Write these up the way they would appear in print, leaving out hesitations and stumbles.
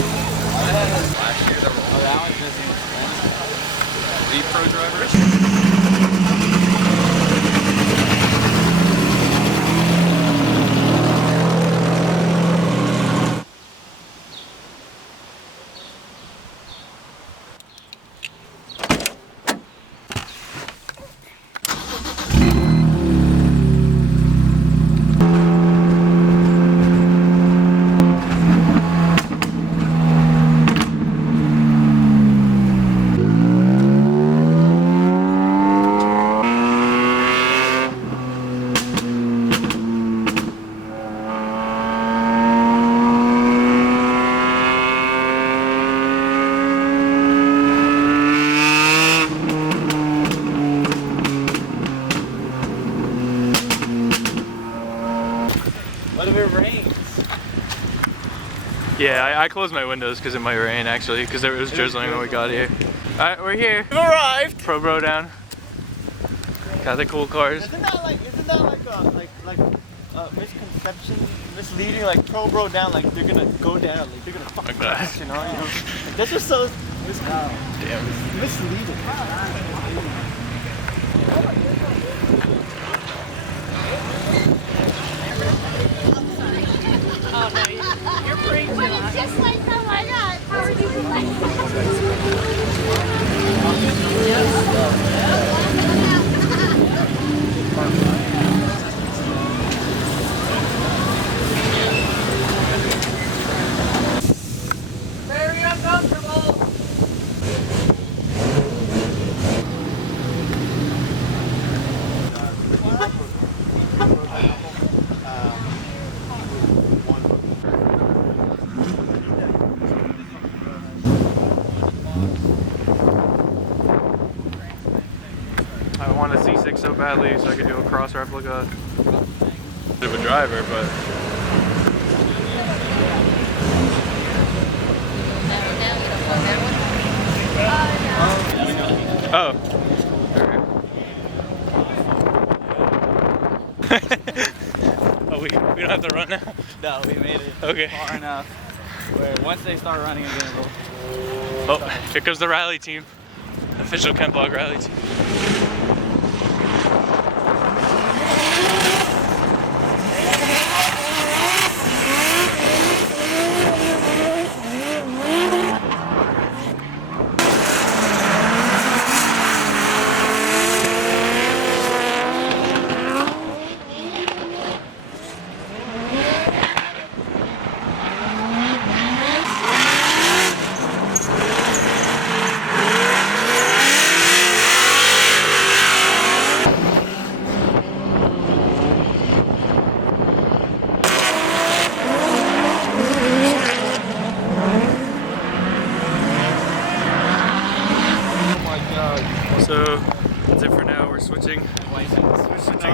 Last year, that one just lead pro drivers. What if it rains? Yeah, I closed my windows because it might rain actually, because it was drizzling when we got here. Alright, we're here. We've arrived! ProBroDown. Got the cool cars. Isn't that like a misconception, misleading, like ProBroDown, like they're gonna go down, like they're gonna fucking crash, you know? Like, that's just so Damn. misleading. Oh no, you're preaching. But it's just like, oh my god, how are you very uncomfortable. I want a C6 so badly so I could do a cross replica. Bit of a driver, but oh. Oh, we don't have to run now? No, we made it Okay. far enough where once they start running again, we'll Oh, here comes the rally team. Official Kent Blog rally team. So that's it for now. We're switching.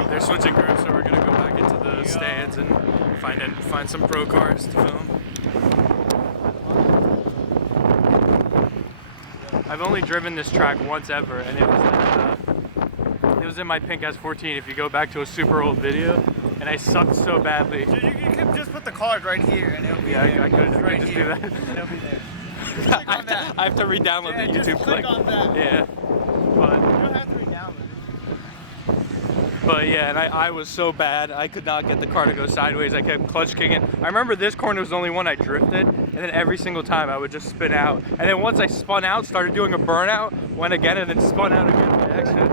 They're switching groups, so we're gonna go back into the stands and find some pro cars to film. I've only driven this track once ever, and it was in my pink S14. If you go back to a super old video, and I sucked so badly. You can just put the card right here and it'll be there. I could right just here. do that. And it'll be there. I have to re-download the YouTube click click. on that. Yeah, You don't have to re-download it. but yeah, and I was so bad. I could not get the car to go sideways. I kept clutch kicking. I remember this corner was the only one I drifted, and then every single time I would just spin out. And then once I spun out, started doing a burnout, went again, and then spun out again by accident.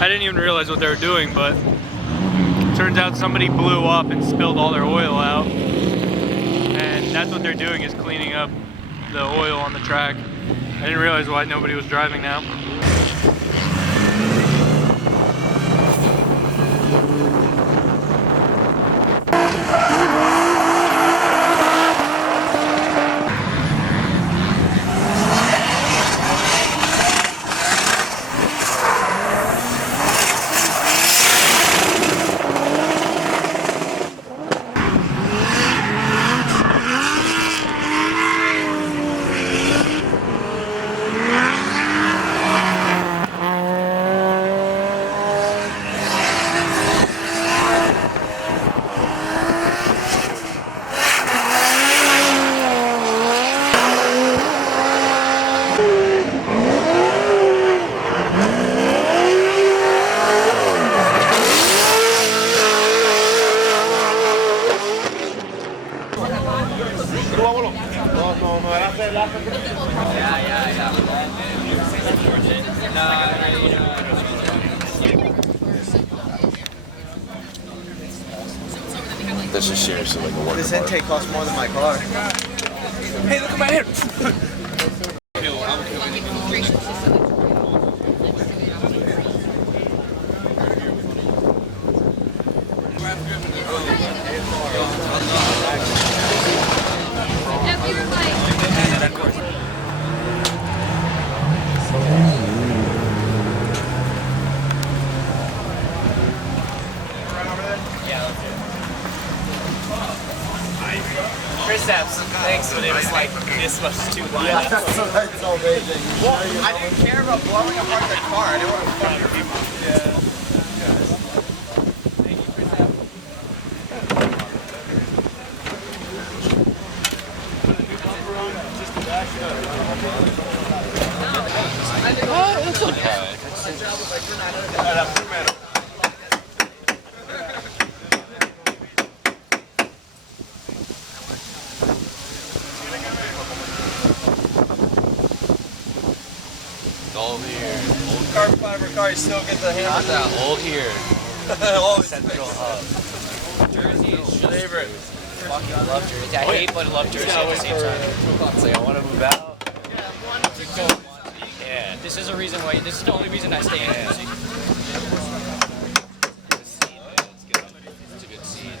I didn't even realize what they were doing, but turns out somebody blew up and spilled all their oil out. And that's what they're doing, is cleaning up the oil on the track. I didn't realize why nobody was driving now. This is seriously like a work. This intake costs more than my car. Hey, look at my hand! Thanks, but it was like this much too wide. Yeah, that's so amazing. Well, I didn't care about blowing apart the car. I didn't want to fuck your people. Yeah. Thank you, Chris. Oh, it's okay. All here. Old carbon fiber car, you still get the Not hammer. that old here. Always Central hub. Jersey is favorite. Fucking love Jersey. I hate but love Jersey at the same time. It's like I want to move out. Yeah. This is a reason why. This is the only reason I stay in Jersey. It's a good scene.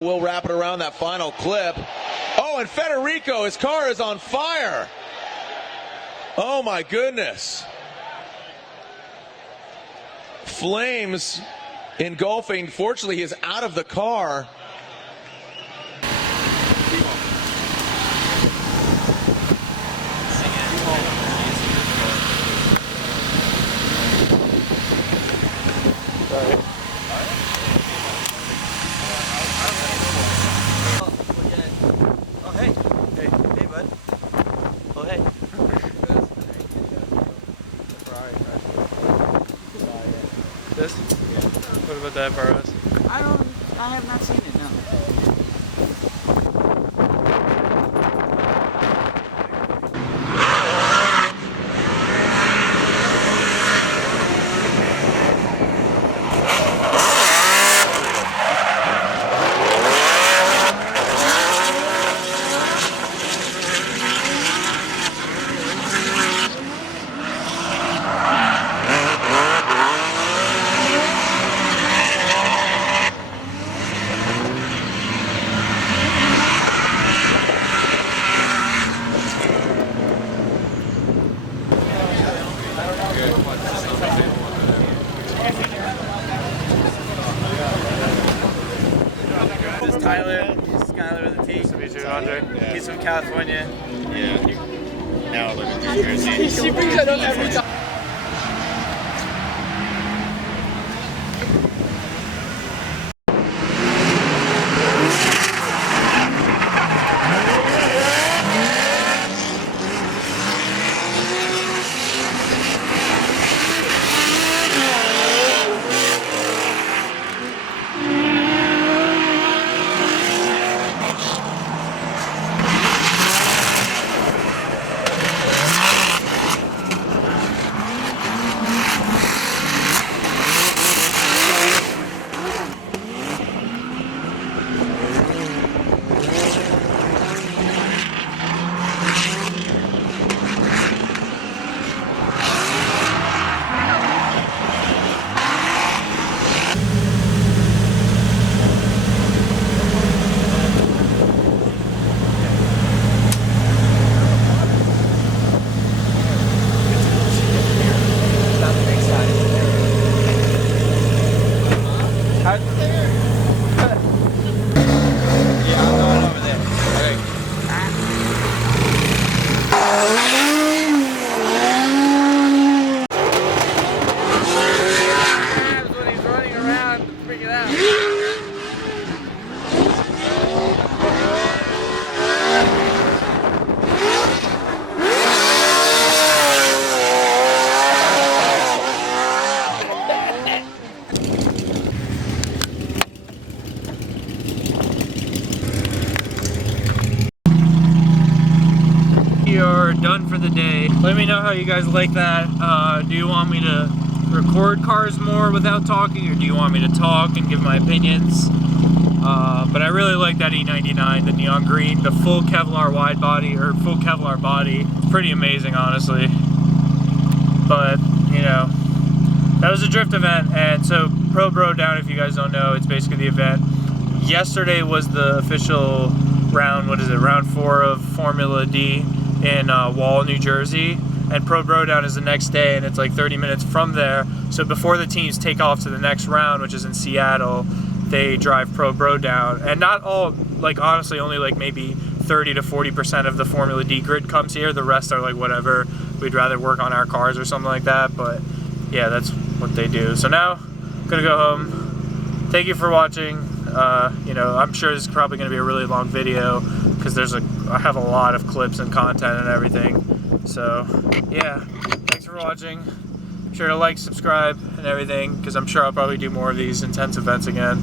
We'll wrap it around that final clip. Oh, and Federico, his car is on fire. Oh my goodness. Flames engulfing. Fortunately, he is out of the car. Hey, bud. Oh, hey. This? What about that for us? I have not seen it, no. Tyler, Skyler with a T. Nice to meet you, Andre. He's from California. Yeah. Now I live in New Jersey. She brings that up every time. We are done for the day. Let me know how you guys like that. Do you want me to record cars more without talking, or do you want me to talk and give my opinions? But I really like that E92, the neon green, the full Kevlar wide body, or full Kevlar body. It's pretty amazing, honestly. But, you know, that was a drift event, and so ProBroDown, if you guys don't know, it's basically the event. Yesterday was the official round, what is it, round 4 of Formula D in Wall, New Jersey, and ProBroDown is the next day, and it's like 30 minutes from there. So before the teams take off to the next round, which is in Seattle, they drive ProBroDown. And not all, like honestly, only like maybe 30 to 40% of the Formula D grid comes here. The rest are like whatever, we'd rather work on our cars or something like that. But yeah, that's what they do. So now I'm gonna go home. Thank you for watching. You know, I'm sure this is probably going to be a really long video because I have a lot of clips and content and everything. So yeah, thanks for watching. Be sure to like, subscribe, and everything, because I'm sure I'll probably do more of these intense events again.